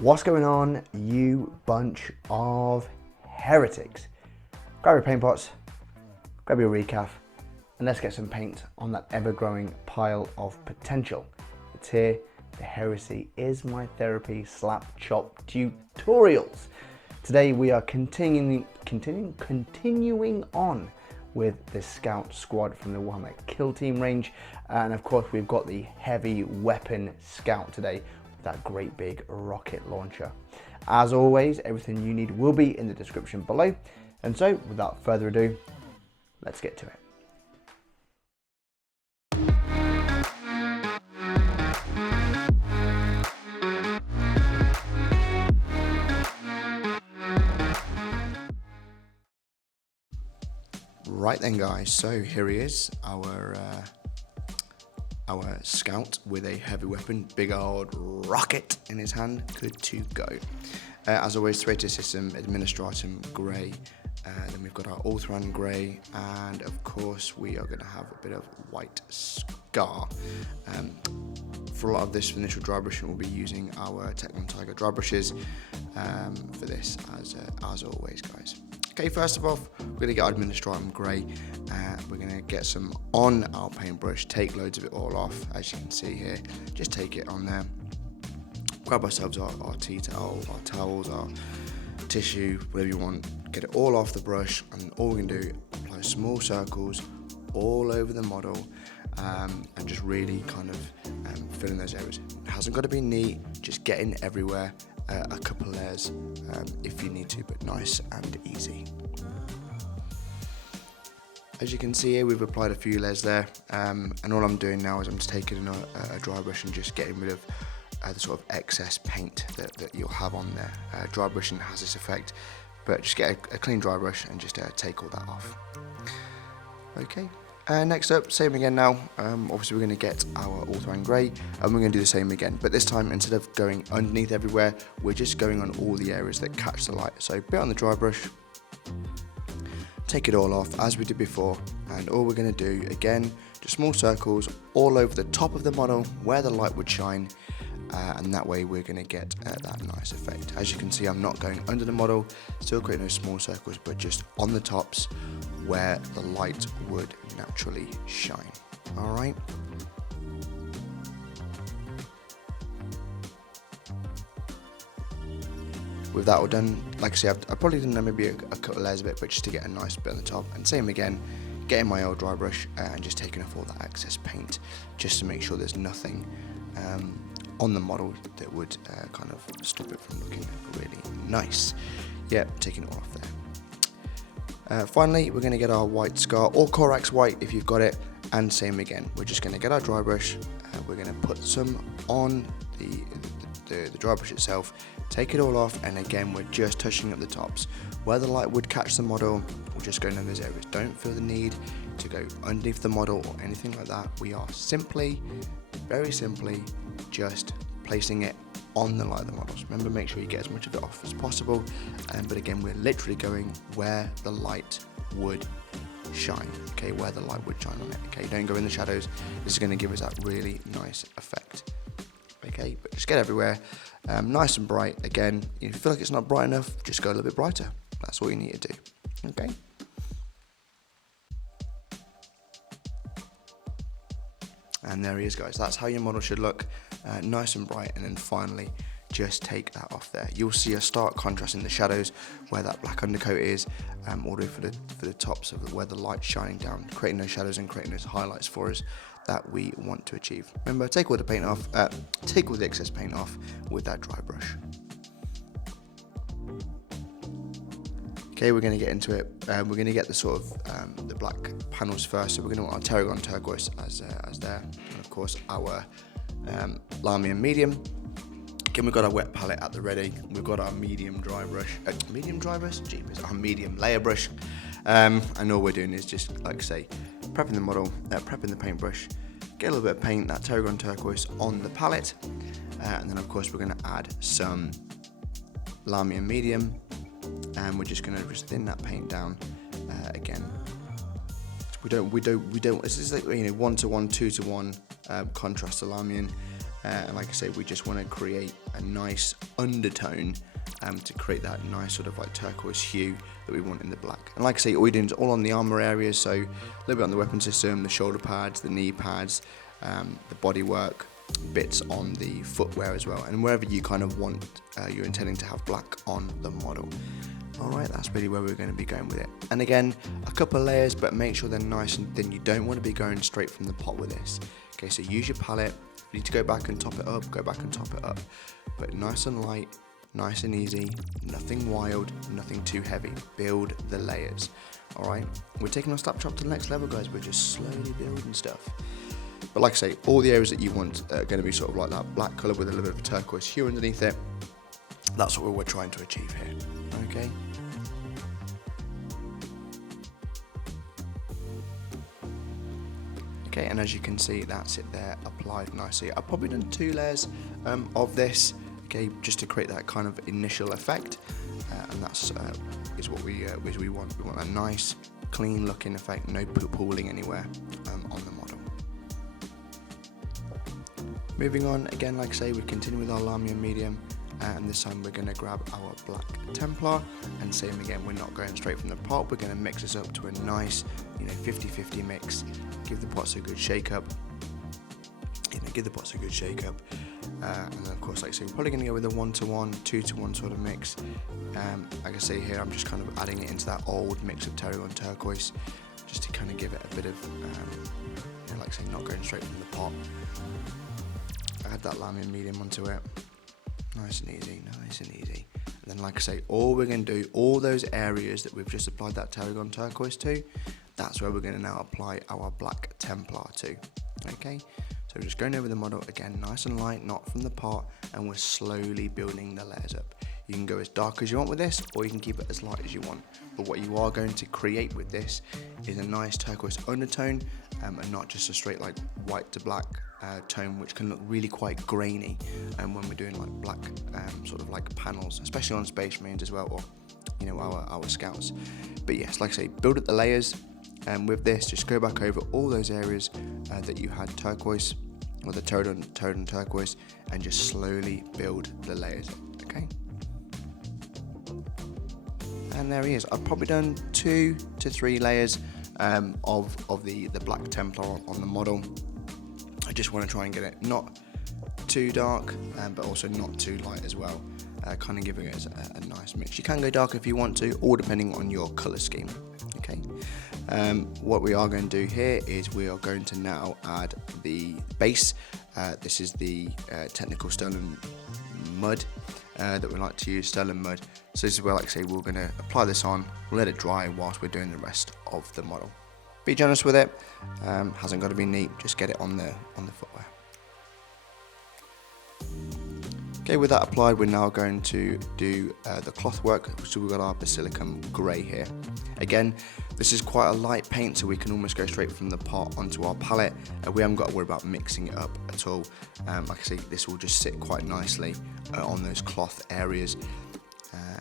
What's going on, you bunch of heretics? Grab your paint pots, grab your recaf, and let's get some paint on that ever-growing pile of potential. It's here. The heresy is my therapy Slapchop tutorials. Today we are continuing on with the Scout Squad from the Warhammer Killteam range, and of course we've got the heavy weapon Scout today. That great big rocket launcher. As always, everything you need will be in the description below. And so, without further ado, let's get to it. Right then guys, so here he is, our Scout with a heavy weapon, big old rocket in his hand, good to go. As always, threaded system, Administratum Grey, then we've got our Ulthuan Grey, and of course we are going to have a bit of white scar. For a lot of this initial dry brushing, we'll be using our Techlon Tiger Drybrushes for this, as always guys. Okay, first of all, we're going to get our Administratum Grey. We're going to get some on our paintbrush, take loads of it all off, as you can see here. Just take it on there. Grab ourselves our tea towel, our towels, our tissue, whatever you want. Get it all off the brush, and all we're going to do, apply small circles all over the model, and just really kind of fill in those areas. It hasn't got to be neat, just get in everywhere. A couple layers if you need to, but nice and easy. As you can see here, we've applied a few layers there, and all I'm doing now is I'm just taking a dry brush and just getting rid of the sort of excess paint that you'll have on there. Dry brushing has this effect, but just get a clean dry brush and just take all that off. Okay. Next up, same again now. Obviously we're going to get our Ulthuan Grey, and we're going to do the same again, but this time instead of going underneath everywhere, we're just going on all the areas that catch the light. So bit on the dry brush, take it all off as we did before, and all we're going to do again, just small circles all over the top of the model where the light would shine, and that way we're going to get that nice effect. As you can see, I'm not going under the model, still creating those small circles, but just on the tops where the light would naturally shine. Alright. With that all done, like I say, I've probably done maybe a couple of layers of it, but just to get a nice bit on the top. And same again, getting my old dry brush and just taking off all that excess paint, just to make sure there's nothing on the model that would kind of stop it from looking really nice. Yeah, taking it all off there. Finally, we're going to get our white scar, or Corax white if you've got it, and same again, we're just going to get our dry brush, we're going to put some on the dry brush itself, take it all off, and again we're just touching up the tops. Where the light would catch the model, we're just going in those areas. Don't feel the need to go underneath the model or anything like that. We are simply, very simply, just placing it on the light of the models. Remember, make sure you get as much of it off as possible, but again we're literally going where the light would shine, okay, where the light would shine on it, okay, don't go in the shadows. This is going to give us that really nice effect, okay, but just get everywhere, nice and bright. Again, if you feel like it's not bright enough, just go a little bit brighter. That's all you need to do, okay. And there he is guys, that's how your model should look, nice and bright. And then finally, just take that off there. You'll see a stark contrast in the shadows where that black undercoat is, all the way for the tops of where the light's shining down, creating those shadows and creating those highlights for us that we want to achieve. Remember, take all the paint off, take all the excess paint off with that dry brush. Okay, we're going to get into it. We're going to get the sort of the black panels first. So we're going to want our Tarragon Turquoise as there, and of course our Lamian Medium. Again, we've got our wet palette at the ready. We've got our medium dry brush. Jeepers, our medium layer brush. And all we're doing is just, like I say, prepping the model, prepping the paintbrush. Get a little bit of paint, that Tarragon Turquoise, on the palette, and then of course we're going to add some Lamian Medium. And we're just going to just thin that paint down again. We don't. This is like 1 to 1, 2 to 1 contrast to Lamian. And like I say, we just want to create a nice undertone to create that nice sort of like turquoise hue that we want in the black. And like I say, all you're doing is all on the armor areas, so a little bit on the weapon system, the shoulder pads, the knee pads, the bodywork, bits on the footwear as well, and wherever you kind of want, you're intending to have black on the model. Alright, that's really where we're going to be going with it. And again, a couple of layers, but make sure they're nice and thin. You don't want to be going straight from the pot with this. Okay, so use your palette. If you need to go back and top it up, go back and top it up. But nice and light, nice and easy, nothing wild, nothing too heavy. Build the layers. Alright, we're taking our Slapchop to the next level, guys. We're just slowly building stuff. But like I say, all the areas that you want are going to be sort of like that black colour with a little bit of a turquoise hue underneath it. That's what we're trying to achieve here. Okay. Okay, and as you can see, that's it there, applied nicely. I've probably done 2 layers of this, okay, just to create that kind of initial effect, and that's is what we want. We want a nice, clean looking effect, no pooling anywhere on the model. Moving on, again, like I say, we continue with our Lamian medium, and this time we're going to grab our Black Templar, and same again, we're not going straight from the pot, we're going to mix this up to a nice, 50-50 mix, give the pots a good shake up, and then of course, like I say, we're probably going to go with a 1-to-1, 2-to-1 sort of mix. Like I say here, I'm just kind of adding it into that old mix of Tarragon turquoise, just to kind of give it a bit of, like I say, not going straight from the pot. Add that Lamian medium onto it. Nice and easy. And then like I say, all we're going to do, all those areas that we've just applied that Tarragon turquoise to, that's where we're going to now apply our Black Templar to. Okay, so we're just going over the model again, nice and light, not from the pot, and we're slowly building the layers up. You can go as dark as you want with this, or you can keep it as light as you want. But what you are going to create with this is a nice turquoise undertone, and not just a straight like white to black tone, which can look really quite grainy when we're doing like black sort of like panels, especially on Space Marines as well, or our scouts. But yes, like I say, build up the layers, and with this, just go back over all those areas that you had turquoise, or the Tarragon turquoise, and just slowly build the layers. Okay. And there he is. I've probably done 2 to 3 layers of the Black Templar on the model. I just want to try and get it not too dark, but also not too light as well, kind of giving it a nice mix. You can go dark if you want to, or depending on your colour scheme. Okay. What we are going to do here is we are going to now add the base. This is the technical Sterling mud that we like to use, Sterling mud. So this is where, like I say, we're going to apply this on, we'll let it dry whilst we're doing the rest of the model. Be generous with it, hasn't got to be neat, just get it on the footwear. Okay, with that applied, we're now going to do the cloth work. So we've got our Administratum Grey here. Again, this is quite a light paint, so we can almost go straight from the pot onto our palette. We haven't got to worry about mixing it up at all. Like I say, this will just sit quite nicely on those cloth areas.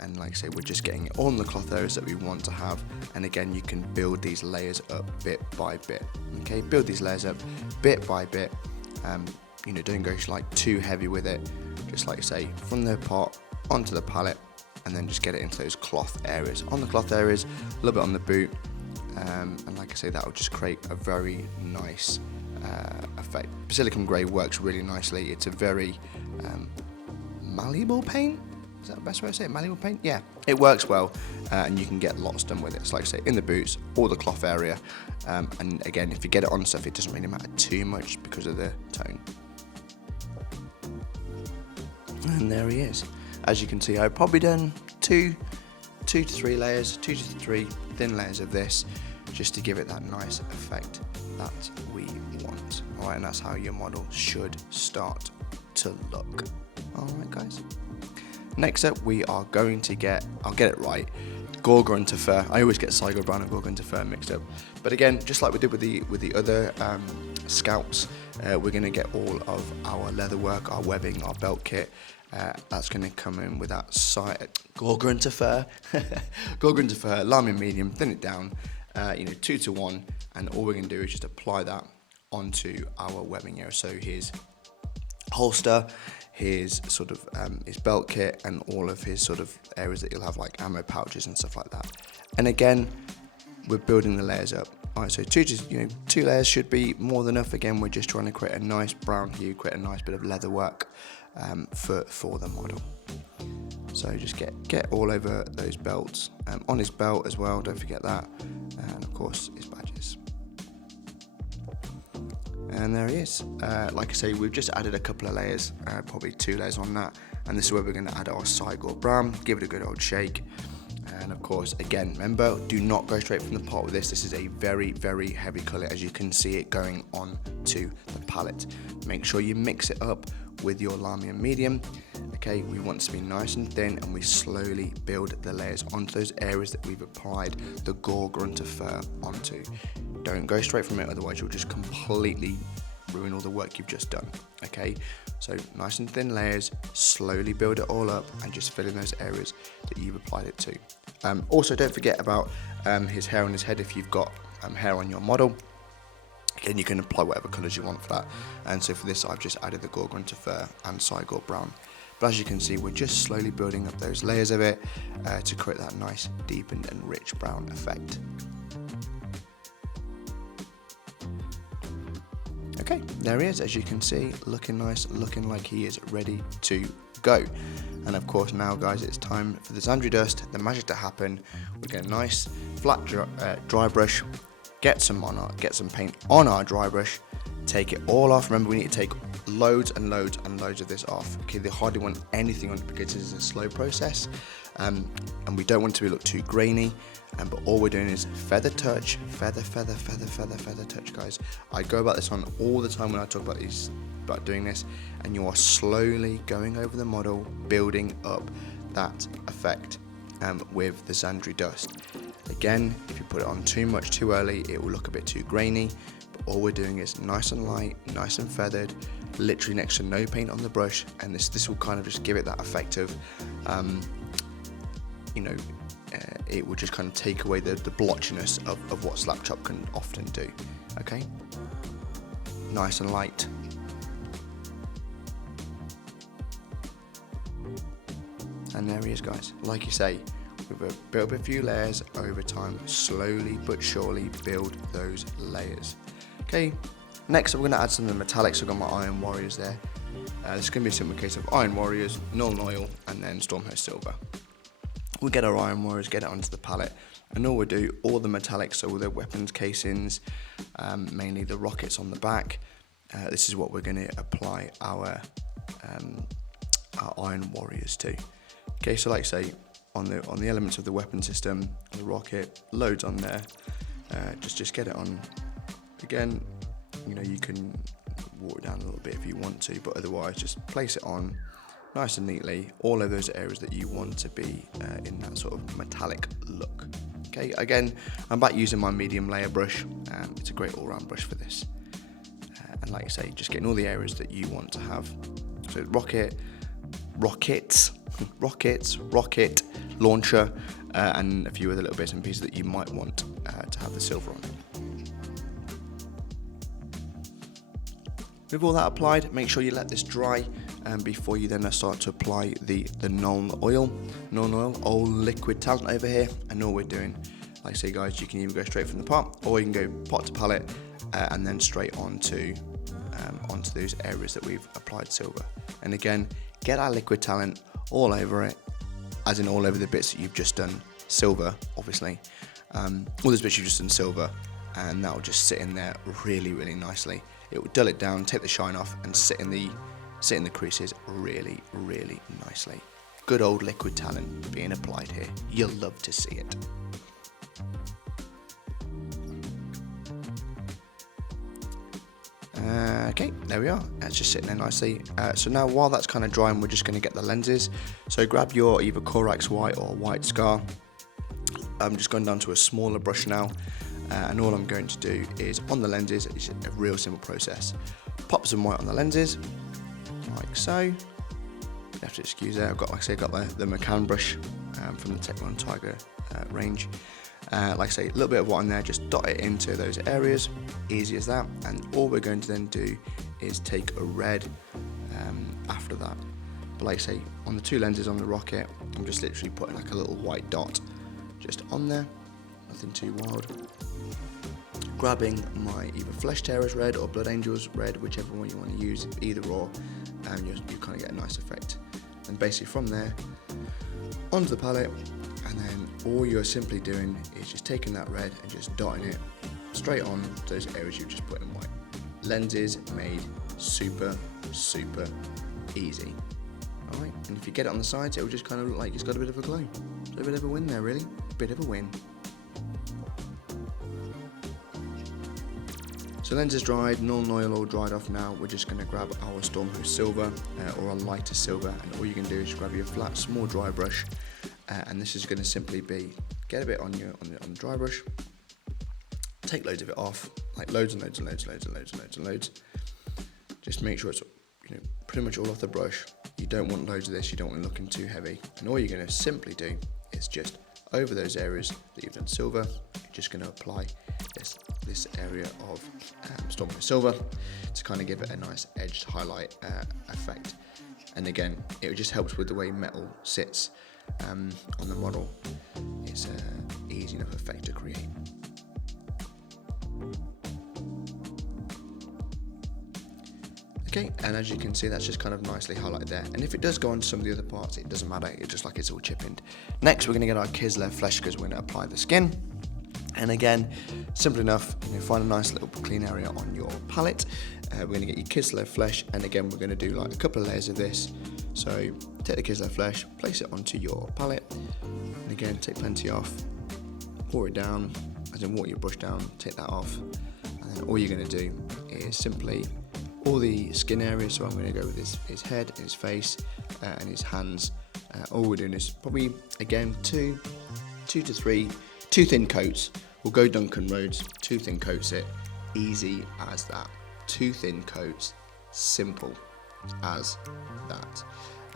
And like I say, we're just getting it on the cloth areas that we want to have. And again, you can build these layers up bit by bit. Okay, build these layers up bit by bit. Don't go like too heavy with it. Just like I say, from the pot onto the palette, and then just get it into those cloth areas. On the cloth areas, a little bit on the boot, and like I say, that will just create a very nice effect. Administratum Grey works really nicely. It's a very malleable paint. Is that the best way to say it? Malleable paint? Yeah, it works well, and you can get lots done with it. So like I say, in the boots or the cloth area, and again, if you get it on stuff, it doesn't really matter too much because of the tone. And there he is. As you can see, I've probably done 2 to 3 layers, 2 to 3 thin layers of this, just to give it that nice effect that we want. Alright, and that's how your model should start to look. Alright guys. Next up, we are going to get, I'll get it right, Gorgrunter fur. I always get Cygor Brown and Gorgrunter fur mixed up. But again, just like we did with the other scouts, we're going to get all of our leather work, our webbing, our belt kit. That's going to come in with that Gorgrunter fur, Gorgrunter fur, Lamian medium, thin it down, 2 to 1, and all we're going to do is just apply that onto our webbing area. So here's holster, his sort of his belt kit, and all of his sort of areas that you'll have like ammo pouches and stuff like that. And again, we're building the layers up. Alright, so two layers should be more than enough. Again, we're just trying to create a nice brown hue, create a nice bit of leather work for the model. So just get all over those belts, on his belt as well, don't forget that, and of course his badges. And there he is. Like I say, we've just added a couple of layers, probably 2 layers on that, and this is where we're going to add our Cygor brown, give it a good old shake. And of course, again, remember, do not go straight from the pot with this. This is a very, very heavy colour, as you can see it going on to the palette. Make sure you mix it up with your Lamium medium. Okay, we want to be nice and thin, and we slowly build the layers onto those areas that we've applied the Gore Grunter fur onto. Don't go straight from it, otherwise you'll just completely ruin all the work you've just done. Okay, so nice and thin layers, slowly build it all up, and just fill in those areas that you've applied it to. Also, don't forget about his hair on his head. If you've got hair on your model, again, you can apply whatever colours you want for that. And so for this, I've just added the Gore Grunter fur and Cygor brown. But as you can see, we're just slowly building up those layers of it to create that nice, deepened and rich brown effect. Okay, there he is, as you can see, looking nice, looking like he is ready to go. And of course now, guys, it's time for the Zandhri Dust, the magic to happen. We get a nice flat dry brush, get some paint on our dry brush, take it all off. Remember, we need to take loads and loads and loads of this off. Okay, they hardly want anything on it because this is a slow process, and we don't want it to look too grainy. But all we're doing is feather touch, feather touch, guys. I go about this on all the time when I talk about doing this, and you are slowly going over the model, building up that effect with the Zandhri Dust. Again, if you put it on too much too early, it will look a bit too grainy. But all we're doing is nice and light, nice and feathered, literally next to no paint on the brush, and this will kind of just give it that effect of, it will just kind of take away the blotchiness of what Slapchop can often do. Okay, nice and light. And there he is, guys. Like you say, we've built up a few layers over time, slowly but surely build those layers. Okay, next we're going to add some of the metallics. I've got my Iron Warriors there. This is going to be a simple case of Iron Warriors, Null Oil, and then Stormhost Silver. We'll get our Iron Warriors, get it onto the palette, and all we'll do, all the metallics, so all the weapons casings, mainly the rockets on the back, this is what we're going to apply our Iron Warriors to. Okay, so like I say, on the elements of the weapon system, the rocket, loads on there, just get it on. Again, you can water it down a little bit if you want to, but otherwise just place it on nice and neatly, all of those areas that you want to be in that sort of metallic look. Okay, again, I'm back using my medium layer brush. It's a great all-round brush for this. And like I say, just getting all the areas that you want to have. So rocket, launcher, and a few other little bits and pieces that you might want to have the silver on. With all that applied, make sure you let this dry before you then start to apply the Null Oil, old liquid talent over here. And all we're doing, like I say, guys, you can either go straight from the pot, or you can go pot to palette and then straight onto those areas that we've applied silver. And again, get our liquid talent all over it, as in all over the bits that you've just done silver, obviously. All those bits you've just done silver, and that will just sit in there really, really nicely. It will dull it down, take the shine off, and sit in the creases really, really nicely. Good old liquid talent being applied here. You'll love to see it. Okay, there we are. That's just sitting there nicely. So now, while that's kind of drying, we're just going to get the lenses. So grab your either Corax White or White Scar. I'm just going down to a smaller brush now. And all I'm going to do is, on the lenses, it's a real simple process. Pop some white on the lenses, like so. You have to excuse that. I've got the McCann brush from the Techlon Tiger range. Like I say, a little bit of white on there, just dot it into those areas, easy as that. And all we're going to then do is take a red after that. But like I say, on the two lenses on the rocket, I'm just literally putting like a little white dot just on there, nothing too wild. Grabbing my either Flesh Tearers red or Blood Angels red, whichever one you want to use, either or, and you kind of get a nice effect. And basically from there, onto the palette, and then all you're simply doing is just taking that red and just dotting it straight on those areas you've just put in white. Lenses made super, super easy. Alright, and if you get it on the sides, it will just kind of look like it's got a bit of a glow. So a bit of a win there, really. A bit of a win. So lenses dried, non-oil all dried off now. We're just going to grab our Stormhost Silver or a lighter silver, and all you can do is grab your flat, small dry brush, and this is going to simply be get a bit on the dry brush, take loads of it off, like loads and loads and loads and loads and loads and loads and loads. Just make sure it's pretty much all off the brush. You don't want loads of this. You don't want it looking too heavy. And all you're going to simply do is just over those areas that you've done silver, you're just going to apply this area of Stormhost Silver to kind of give it a nice edged highlight effect. And again, it just helps with the way metal sits on the model. It's an easy enough effect to create. Okay, and as you can see, that's just kind of nicely highlighted there. And if it does go on some of the other parts, it doesn't matter. It's just like it's all chipping. Next, we're going to get our Kislev Flesh because we're going to apply the skin. And again, simple enough, find a nice little clean area on your palette. We're going to get your Kislev Flesh, and again, we're going to do like a couple of layers of this. So take the Kislev Flesh, place it onto your palette, and again, take plenty off, pour it down, as in water your brush down, take that off, and then all you're going to do is simply all the skin areas. So I'm going to go with his head, his face, and his hands. All we're doing is probably, again, two to three, 2 thin coats. We'll go Duncan Rhodes, 2 thin coats it, easy as that. 2 thin coats, simple as that.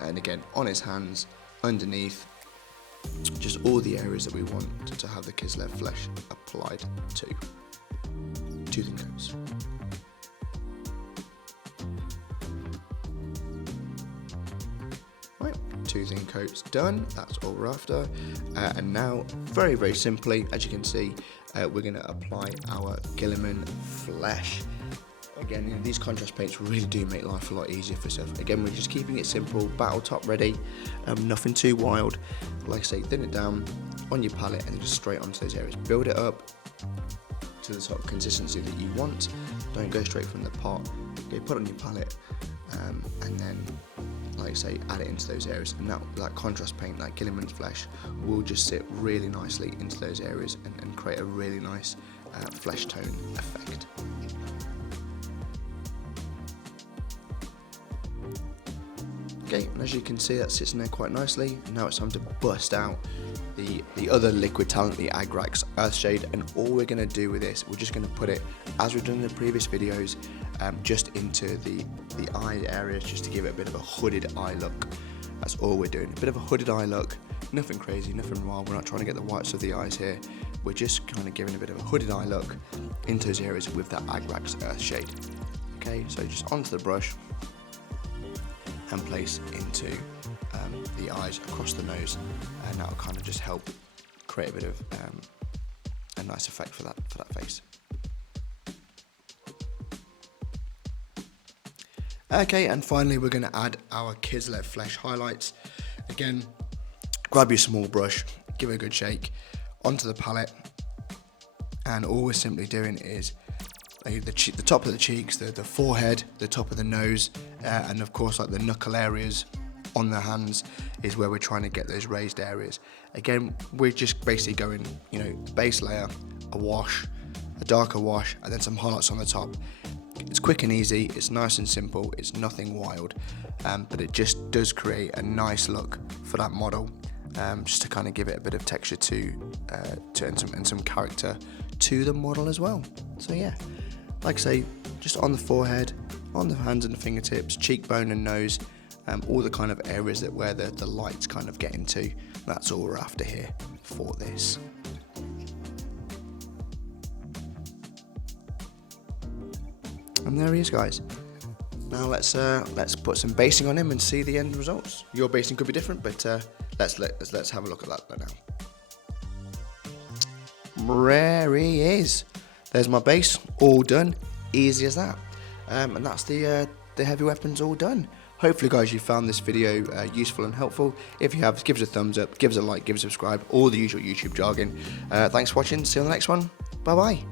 And again, on his hands, underneath, just all the areas that we want to have the Kislev Flesh applied to. 2 thin coats. Right, 2 thin coats done, that's all we're after. And now, very, very simply, as you can see, we're going to apply our Killteam Flesh. Again, these contrast paints really do make life a lot easier for yourself. Again, we're just keeping it simple, battle top ready, nothing too wild. Like I say, thin it down on your palette and just straight onto those areas. Build it up to the sort of consistency that you want. Don't go straight from the pot. Okay, put it on your palette, and then, like I say, add it into those areas. And that contrast paint, like Killteam Flesh, will just sit really nicely into those areas and create a really nice flesh tone effect. Okay, and as you can see, that sits in there quite nicely. Now it's time to bust out the other liquid talent, the Agrax Earthshade, and all we're going to do with this, we're just going to put it, as we've done in the previous videos, just into the eye areas, just to give it a bit of a hooded eye look. That's all we're doing, a bit of a hooded eye look, nothing crazy, nothing wild. We're not trying to get the whites of the eyes here, we're just kind of giving a bit of a hooded eye look into those areas with that Agrax Earthshade. Okay, so just onto the brush and place into the eyes across the nose, and that will kind of just help create a bit of a nice effect for that face. Okay, and finally we're going to add our Kislev Flesh highlights. Again, grab your small brush, give it a good shake onto the palette, and all we're simply doing is the top of the cheeks, the forehead, the top of the nose, and of course like the knuckle areas on the hands is where we're trying to get those raised areas. Again, we're just basically going, base layer, a wash, a darker wash, and then some highlights on the top. It's quick and easy, it's nice and simple, it's nothing wild, but it just does create a nice look for that model, just to kind of give it a bit of texture and some character to the model as well. So yeah, like I say, just on the forehead, on the hands and the fingertips, cheekbone and nose, all the kind of areas where the lights kind of get into. That's all we're after here for this. And there he is, guys. Now let's put some basing on him and see the end results. Your basing could be different, but let's have a look at that now. There he is. There's my base, all done, easy as that. And that's the heavy weapons all done. Hopefully guys you found this video useful and helpful. If you have, give us a thumbs up, give us a like, give us a subscribe, all the usual YouTube jargon. Thanks for watching, see you on the next one, bye bye.